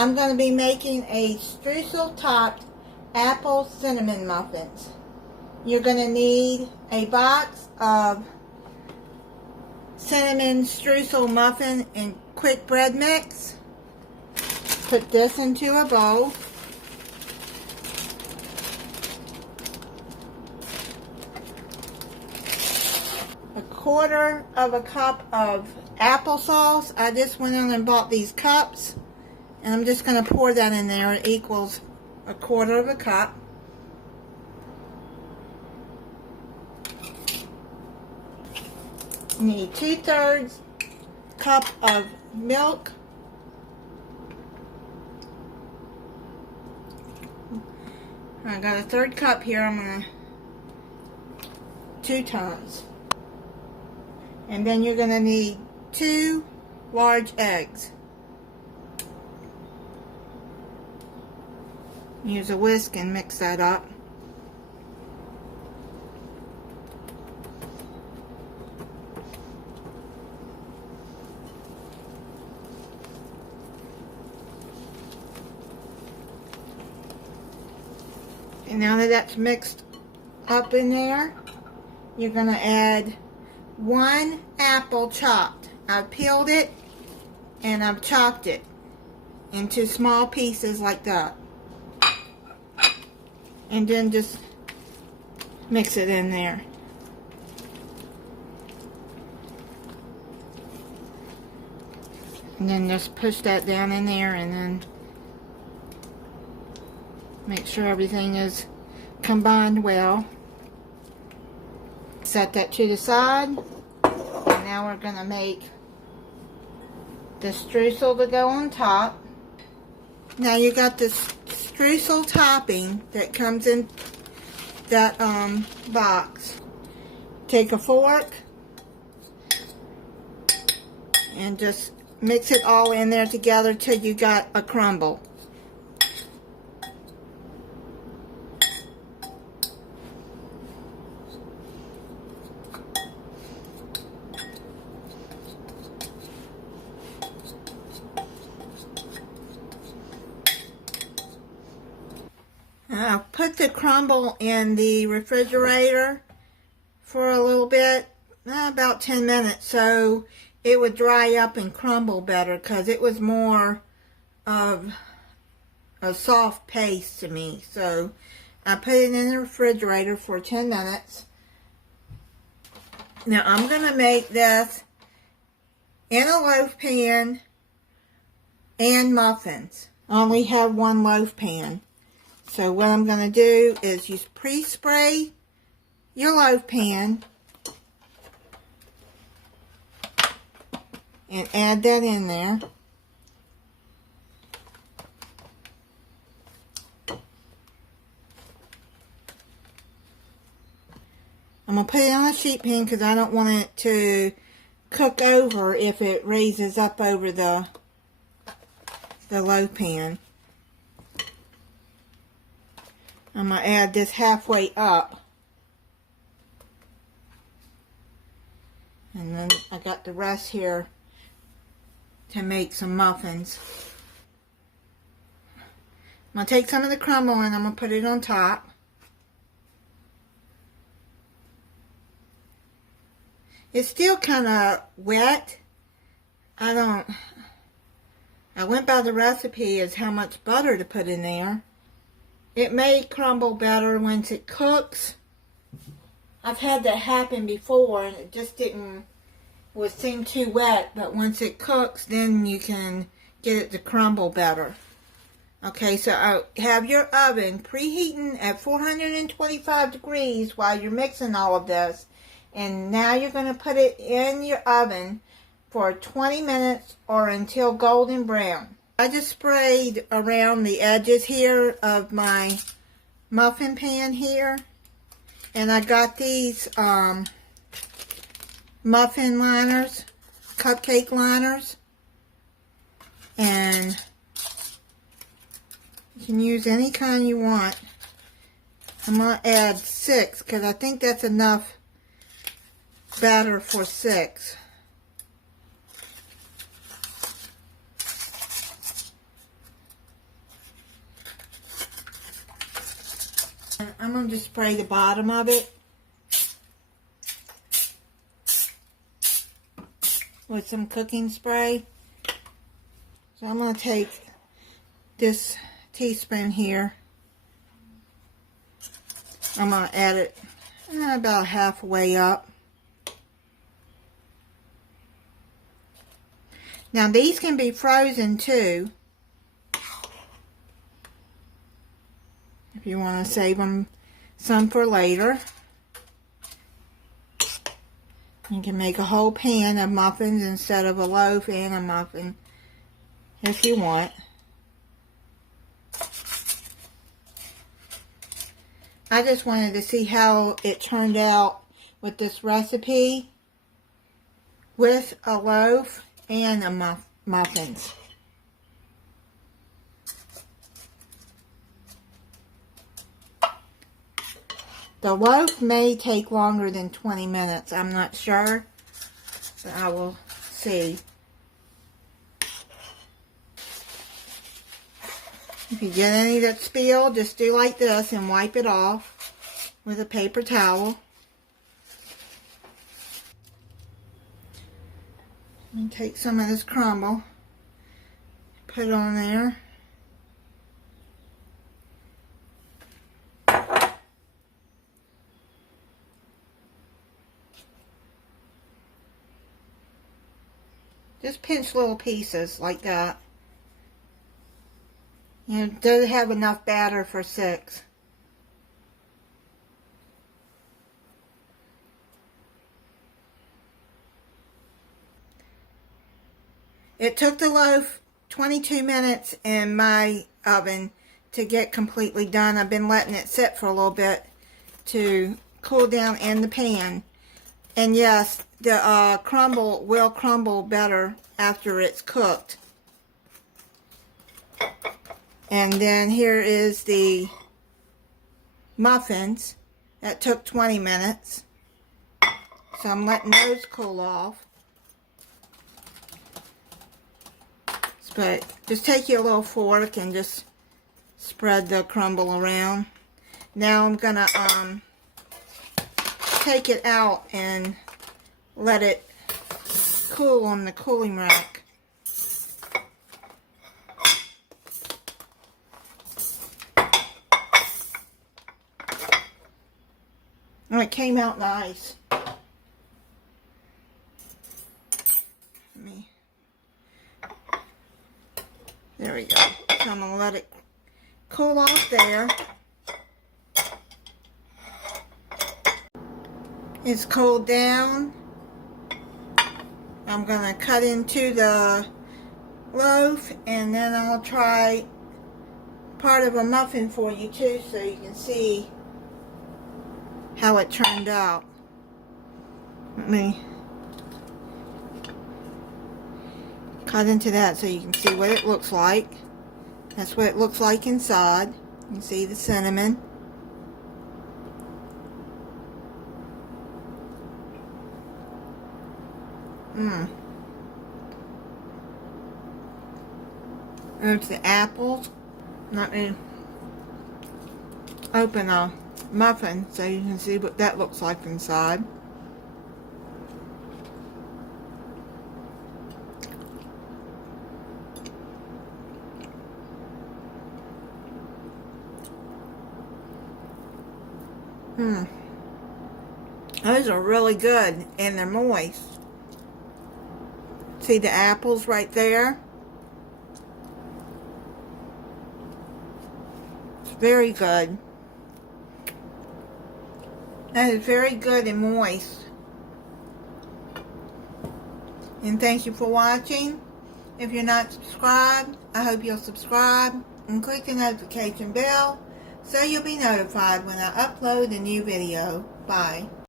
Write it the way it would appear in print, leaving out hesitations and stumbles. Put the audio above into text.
I'm going to be making a streusel topped apple cinnamon muffins. You're going to need a box of cinnamon streusel muffin and quick bread mix. Put this into a bowl. A quarter of a cup of applesauce. I just went on and bought these cups, and I'm just going to pour that in there. It equals a quarter of a cup. You need 2/3 cup of milk. I got a 1/3 cup here. I'm going to 2 times. And then you're going to need 2 large eggs. Use a whisk and mix that up. And now that that's mixed up in there, you're going to add 1 apple chopped. I've peeled it and I've chopped it into small pieces like that. And then just mix it in there. And then just push that down in there and then make sure everything is combined well. Set that to the side. And now we're going to make the streusel to go on top. Now you got the streusel topping that comes in that box. Take a fork and just mix it all in there together till you got a crumble. I'll put the crumble in the refrigerator for a little bit, about 10 minutes, so it would dry up and crumble better, because it was more of a soft paste to me. So I put it in the refrigerator for 10 minutes. Now I'm going to make this in a loaf pan and muffins. I only have 1 loaf pan. So what I'm going to do is you pre-spray your loaf pan and add that in there. I'm going to put it on a sheet pan because I don't want it to cook over if it raises up over the loaf pan. I'm going to add this halfway up. And then I got the rest here to make some muffins. I'm going to take some of the crumble and I'm going to put it on top. It's still kind of wet. I went by the recipe as how much butter to put in there. It may crumble better once it cooks. I've had that happen before and it just would seem too wet, but once it cooks then you can get it to crumble better. Okay, so have your oven preheating at 425 degrees while you're mixing all of this. And now you're going to put it in your oven for 20 minutes or until golden brown. I just sprayed around the edges here of my muffin pan here. And I got these muffin liners, cupcake liners. And you can use any kind you want. I'm going to add 6 because I think that's enough batter for 6. I'm going to just spray the bottom of it with some cooking spray. So I'm going to take this teaspoon here. I'm going to add it about halfway up. Now these can be frozen too, if you want to save them some for later. You can make a whole pan of muffins instead of a loaf and a muffin if you want. I just wanted to see how it turned out with this recipe with a loaf and a muffins. The loaf may take longer than 20 minutes. I'm not sure, but I will see. If you get any that spill, just do like this and wipe it off with a paper towel. And take some of this crumble, put it on there. Just pinch little pieces like that. You know, does it have enough batter for 6? It took the loaf 22 minutes in my oven to get completely done. I've been letting it sit for a little bit to cool down in the pan. And yes, the crumble will crumble better after it's cooked. And then here is the muffins. That took 20 minutes. So I'm letting those cool off. But just take your little fork and just spread the crumble around. Now I'm gonna take it out and let it cool on the cooling rack. And it came out nice. There we go. So I'm going to let it cool off there. It's cooled down. I'm going to cut into the loaf, and then I'll try part of a muffin for you too, so you can see how it turned out. Let me cut into that so you can see what it looks like. That's what it looks like inside. You can see the cinnamon. There's the apples. Let me open a muffin so you can see what that looks like inside. Those are really good, and they're moist. See the apples right there? It's very good. That is very good and moist. And thank you for watching. If you're not subscribed, I hope you'll subscribe and click the notification bell so you'll be notified when I upload a new video. Bye.